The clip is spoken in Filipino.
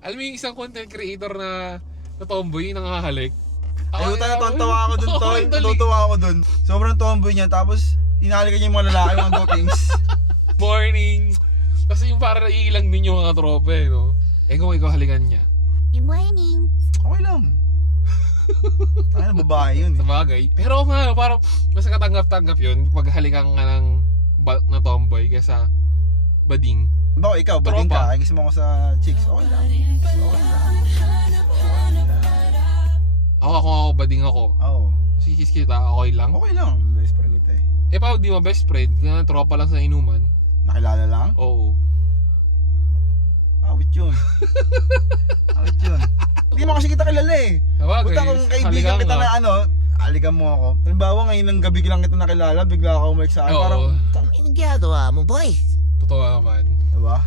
Alam mo yung isang content creator na tomboy yung nakahalik. Ay, utang natutuwa ako dun, tol. Tol. Natutuwa ako dun. Sobrang tomboy niya, tapos inahalikan niya yung mga lalaki, mga gopings. Morning! Kasi yung para iilang din yung mga tropa eh, no? Eh kung ikaw halikan niya. Good morning. Okay lang. Ay, na babae yun Sa eh. bagay. Pero nga, parang mas katanggap-tanggap yun pag halikan nga ng bulk na tomboy kaysa bading. Bako ikaw, bading Tropa. ka, ay gusto mo ko sa chicks, okay lang. Okay lang. Ako bading ako. Oo. Sikis kita, okay lang. Okay lang, best friend kita eh. Eh pa di mo best friend, kaya tropa lang sa inuman. Nakilala lang? Oo. Awit yun. Awit yun. Hindi mo kasi kita kilala eh. Sabagay, Buta kung kaibigan halikan kita ka. na ano, halikan mo ako. Halimbawa ngayon ng gabi lang kita nakilala, bigla ka umalik sa akin. Oo. Parang, Anong ginagawa mo, boy? Totoo naman. diba?